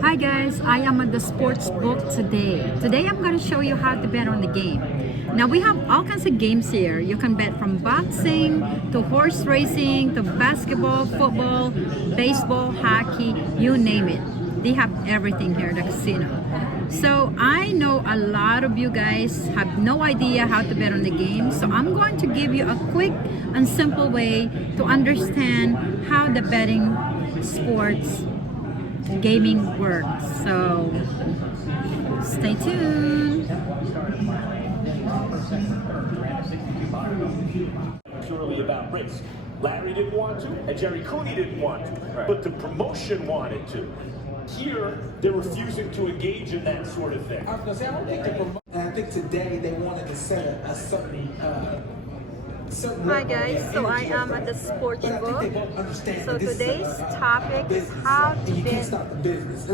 Hi guys, I am at the sports book today. Today I'm going to show you how to bet on the game. Now we have all kinds of games here. You can bet from boxing to horse racing to basketball, football, baseball, hockey, you name it. They have everything here at the casino. So I know a lot of you guys have no idea how to bet on the game. So I'm going to give you a quick and simple way to understand how the betting sports gaming works. So stay tuned. Purely about risk. Larry didn't want to, and Jerry Cooney didn't want to, but the promotion wanted to. Here, they're refusing to engage in that sort of thing. I was gonna say, I don't think and I think today they wanted to set a certain Hi guys, so I am at the sports book. So today's topic is how to bet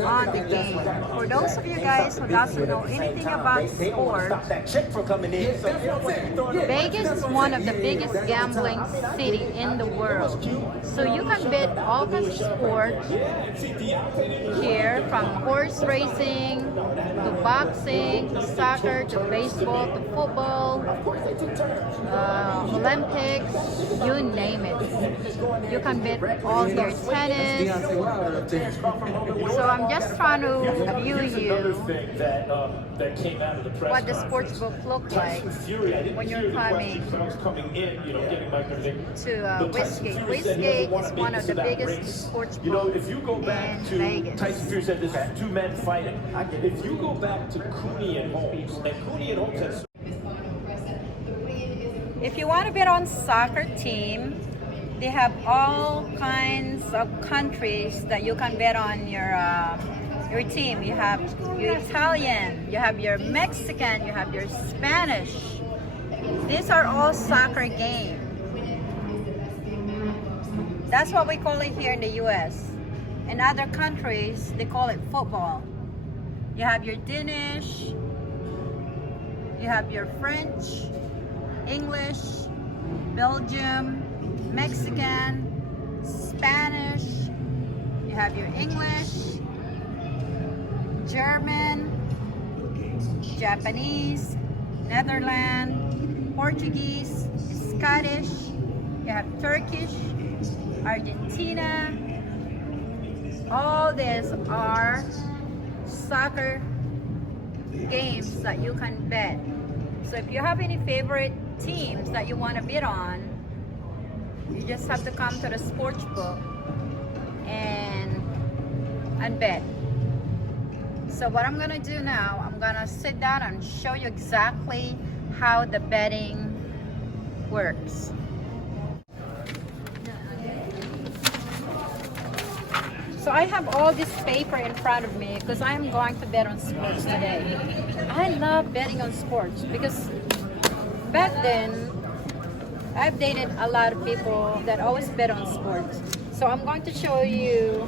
on the game. For those of you guys who doesn't know anything about sports, Vegas is one of the biggest gambling city in the world. So you can bet all kinds of sports here, from horse racing to boxing to soccer to baseball to football, Olympics, you name it. You can bet all your tennis. So I'm just trying to view you what the sports book looks like when you're coming to Westgate. Westgate is one of the biggest sports books if you go back to Vegas. Tyson Fury said this is two men fighting. If you go back to Cooney and Holmes has. If you want to bet on soccer team, they have all kinds of countries that you can bet on your team. You have your Italian, you have your Mexican, you have your Spanish. These are all soccer games. That's what we call it here in the US. In other countries, they call it football. You have your Danish, you have your French, English, Belgium, Mexican, Spanish, you have your English, German, Japanese, Netherlands, Portuguese, Scottish, you have Turkish, Argentina. All these are soccer games that you can bet. So if you have any favorite teams that you want to bet on, you just have to come to the sports book and bet. So what I'm gonna do now, I'm gonna sit down and show you exactly how the betting works. So I have all this paper in front of me because I'm going to bet on sports today. I love betting on sports because back then I've dated a lot of people that always bet on sports. So I'm going to show you,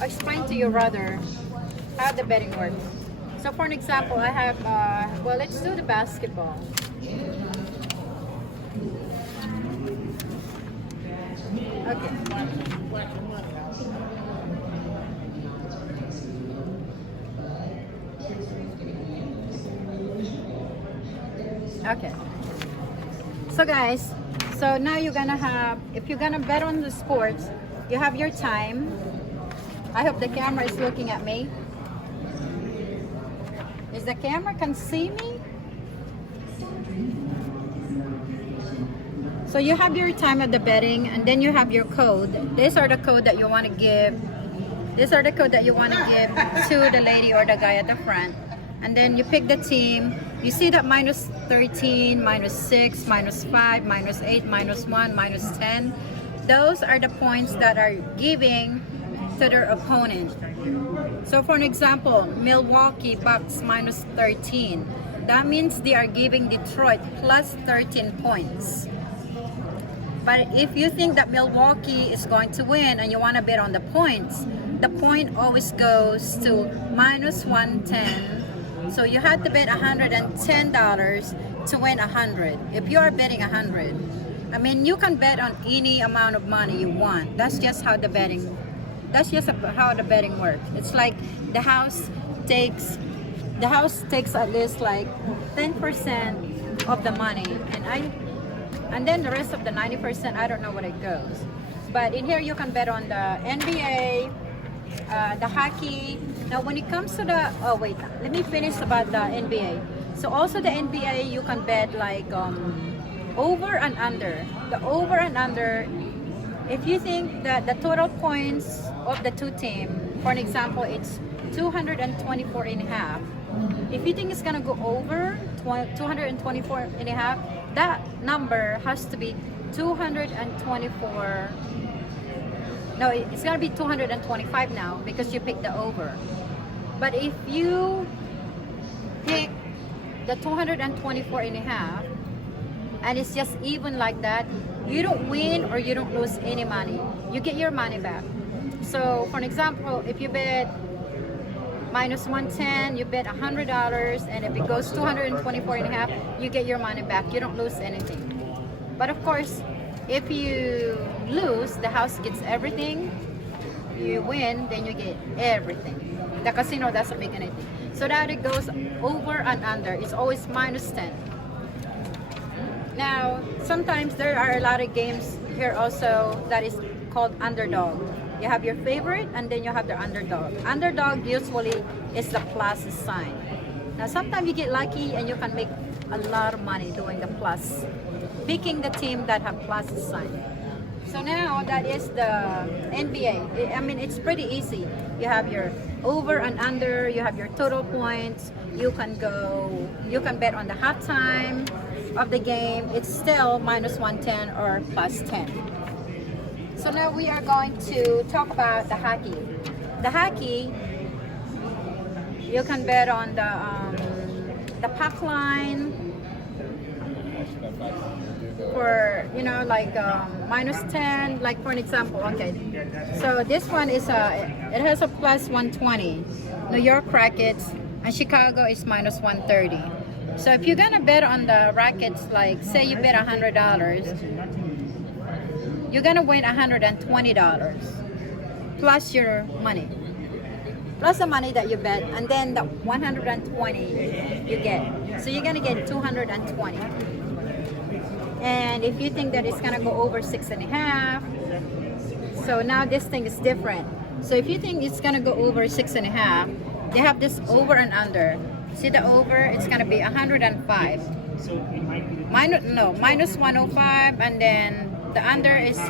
explain to you rather, how the betting works. So for an example, I have, well, let's do the basketball. Okay. Okay. So guys, so now you're gonna have, if you're gonna bet on the sports, you have your time. I hope the camera is looking at me. Is the camera can see me? So you have your time at the betting, and then you have your code. These are the code that you want to give. These are the code that you want to give to the lady or the guy at the front. And then you pick the team. You see that minus 13, minus 6, minus 5, minus 8, minus 1, minus 10. Those are the points that are giving to their opponent. So for an example, Milwaukee Bucks minus 13. That means they are giving Detroit plus 13 points. But if you think that Milwaukee is going to win and you want to bet on the points, the point always goes to minus 110. So you had to bet $110 to win 100. If you are betting 100, I mean, you can bet on any amount of money you want. That's just how the betting that's just how the betting works. It's like the house takes at least like 10% of the money, and then the rest of the 90%, I don't know what it goes. But in here you can bet on the NBA, the hockey. Now when it comes to the, oh wait, let me finish about the NBA. So also the NBA, you can bet like over and under. The over and under, if you think that the total points of the two teams, for an example, it's 224 and a half. If you think it's gonna go over 224 and a half, that number has to be 224. No, it's gonna be 225 now because you picked the over. But if you pick the 224 and a half, and it's just even like that, you don't win or you don't lose any money. You get your money back. So for an example, if you bet minus 110, you bet $100, and if it goes 224 and a half, you get your money back. You don't lose anything. But of course, if you lose, the house gets everything. You win, then you get everything. The casino doesn't make anything. So that it goes over and under. It's always minus 10. Now, sometimes there are a lot of games here also that is called underdog. You have your favorite and then you have the underdog. Underdog usually is the plus sign. Now, sometimes you get lucky and you can make a lot of money doing the plus, picking the team that have plus sign. So now that is the NBA. I mean, it's pretty easy. You have your over and under, you have your total points. You can bet on the halftime of the game. It's still minus 110 or plus 10. So now we are going to talk about the hockey. The hockey, you can bet on the puck line for, like minus 10, like for an example. Okay, so this one is it has a plus 120. New York Rockets, and Chicago is minus 130. So if you're gonna bet on the Rockets, like say you bet $100, you're gonna win $120 plus your money, plus the money that you bet, and then the 120 you get. So you're gonna get 220. And if you think that it's gonna go over 6.5, so now this thing is different. So if you think it's gonna go over 6.5, they have this over and under. See the over, it's gonna be 105. Minus 105, and then the under is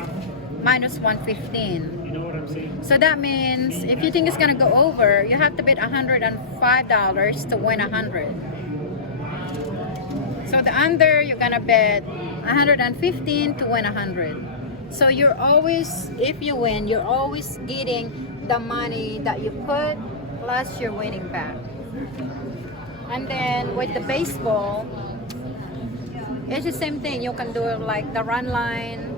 minus 115. So that means if you think it's gonna go over, you have to bet $105 to win 100. So the under, you're gonna bet 115 to win 100. So you're always, if you win, you're always getting the money that you put plus you're winning back. And then with the baseball, it's the same thing. You can do like the run line.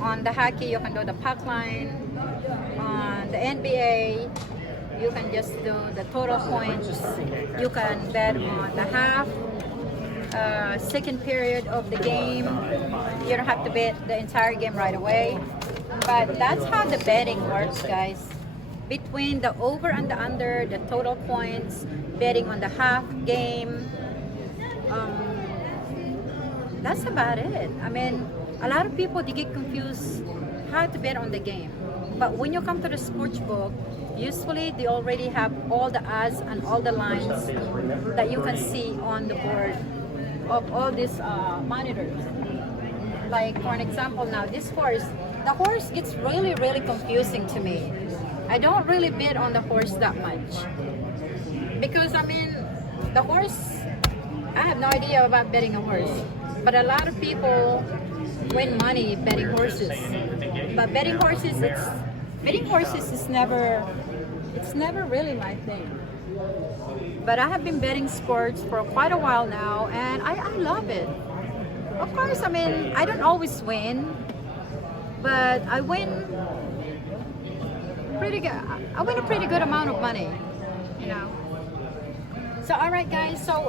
On the hockey, you can do the puck line. On the NBA, you can just do the total points. You can bet on the half, second period of the game. You don't have to bet the entire game right away. But that's how the betting works, guys. Between the over and the under, the total points, betting on the half game. That's about it. I mean, a lot of people, they get confused how to bet on the game. But when you come to the sports book, usually they already have all the odds and all the lines that you can see on the board of all these monitors. Like for an example now, this horse, the horse gets really, really confusing to me. I don't really bet on the horse that much. Because I mean, the horse, I have no idea about betting a horse. But a lot of people win money betting horses. But betting horses is never really my thing. But I have been betting sports for quite a while now, and I love it. Of course, I mean, I don't always win, but I win pretty good. I win a pretty good amount of money, So all right, guys. So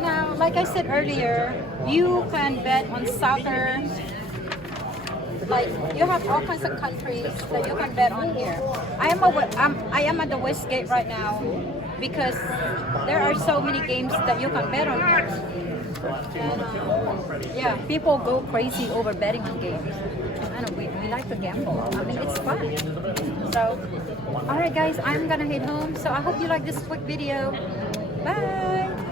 now, like I said earlier, you can bet on soccer. like you have all kinds of countries that you can bet on here. I am at the Westgate right now because there are so many games that you can bet on here. And, yeah, people go crazy over betting on games. And we like to gamble. I mean, it's fun. So, alright guys, I'm gonna head home. So I hope you like this quick video. Bye!